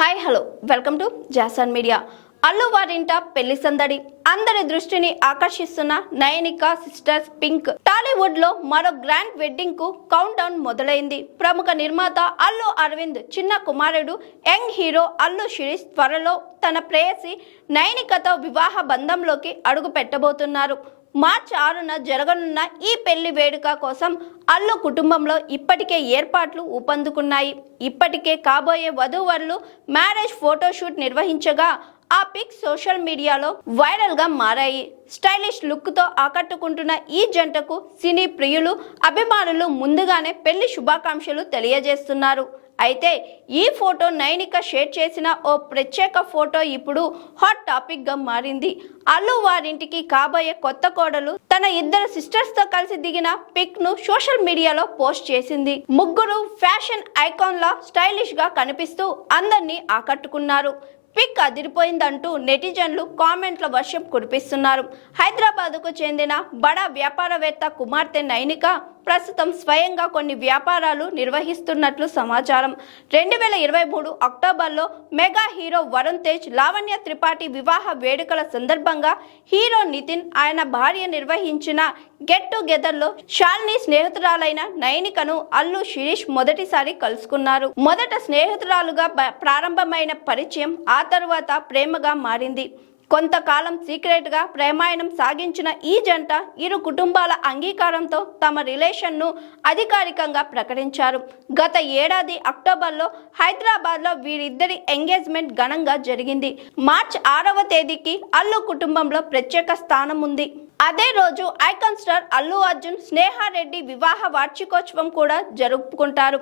Hi hello welcome to Jason media. Allu వారింట పెళ్లి సందడి అందరి దృష్టిని ఆకర్షిస్తున్న నయనిక సిస్టర్స్ పింక్. టాలీవుడ్ లో మరో గ్రాండ్ వెడ్డింగ్ కు కౌంట్ డౌన్ మొదలైంది. ప్రముఖ నిర్మాత అల్లు అరవింద్ చిన్న కుమారుడు యంగ్ హీరో అల్లు శిరీష్ త్వరలో తన ప్రేయసి నయనికతో వివాహ బంధంలోకి అడుగు పెట్టబోతున్నారు. మార్చి 6న జరగనున్న ఈ పెళ్లి వేడుక కోసం అల్లు కుటుంబంలో ఇప్పటికే ఏర్పాట్లు ఊపందుకున్నాయి. ఇప్పటికే కాబోయే వధూవరులు మ్యారేజ్ ఫోటోషూట్ నిర్వహించగా ఆ పిక్స్ సోషల్ మీడియాలో వైరల్ గా మారాయి. స్టైలిష్ లుక్ తో ఆకట్టుకుంటున్న ఈ జంటకు సినీ ప్రియులు అభిమానులు ముందుగానే పెళ్లి శుభాకాంక్షలు తెలియజేస్తున్నారు. అయితే ఈ ఫోటో నయనిక షేర్ చేసిన ఓ ప్రత్యేక ఫోటో ఇప్పుడు హాట్ టాపిక్ గా మారింది. అల్లు వారింటికి కాబోయే కొత్త కోడలు తన ఇద్దరు సిస్టర్స్ తో కలిసి దిగిన పిక్ ను సోషల్ మీడియాలో పోస్ట్ చేసింది. ముగ్గురు ఫ్యాషన్ ఐకాన్ లా స్టైలిష్ గా కనిపిస్తూ అందరినీ ఆకట్టుకున్నారు. పిక్ అదిరిపోయిందంటూ నెటిజన్లు కామెంట్ల వర్షం కురిపిస్తున్నారు. హైదరాబాద్కు చెందిన బడా వ్యాపారవేత్త కుమార్తె నయనిక ప్రస్తుతం స్వయంగా కొన్ని వ్యాపారాలు నిర్వహిస్తున్నట్లు సమాచారం. 2023 అక్టోబర్లో మెగా హీరో వరుణ్ తేజ్, లావణ్య త్రిపాఠి వివాహ వేడుకల సందర్భంగా హీరో నితిన్ ఆయన భార్య నిర్వహించిన గెట్ టుగెదర్ లో శాలిని స్నేహితురాలైన నయనికను అల్లు శిరీష్ మొదటిసారి కలుసుకున్నారు. మొదట స్నేహితురాలుగా ప్రారంభమైన పరిచయం ఆ తరువాత ప్రేమగా మారింది. కొంతకాలం సీక్రెట్ గా ప్రేమాయణం సాగించిన ఈ జంట ఇరు కుటుంబాల అంగీకారంతో తమ రిలేషన్ ను అధికారికంగా ప్రకటించారు. గత ఏడాది అక్టోబర్లో హైదరాబాద్ లో వీరిద్దరి ఎంగేజ్మెంట్ ఘనంగా జరిగింది. మార్చి 6వ తేదీకి అల్లు కుటుంబంలో ప్రత్యేక స్థానం ఉంది. అదే రోజు ఐకాన్ స్టార్ అల్లు అర్జున్, స్నేహారెడ్డి వివాహ వార్షికోత్సవం కూడా జరుపుకుంటారు.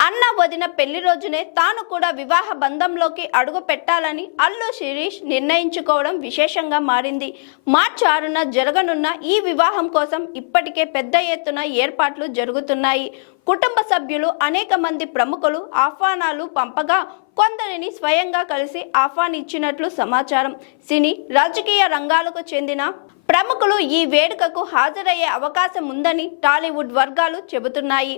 అన్న వదిన పెళ్లి రోజునే తాను కూడా వివాహ బంధంలోకి అడుగు పెట్టాలని అల్లు శిరీష్ నిర్ణయించుకోవడం విశేషంగా మారింది. మార్చి 6న జరగనున్న ఈ వివాహం కోసం ఇప్పటికే పెద్ద ఎత్తున ఏర్పాట్లు జరుగుతున్నాయి. కుటుంబ సభ్యులు అనేక మంది ప్రముఖులు ఆహ్వానాలు పంపగా కొందరిని స్వయంగా కలిసి ఆహ్వానించినట్లు సమాచారం. సినీ రాజకీయ రంగాలకు చెందిన ప్రముఖులు ఈ వేడుకకు హాజరయ్యే అవకాశం ఉందని టాలీవుడ్ వర్గాలు చెబుతున్నాయి.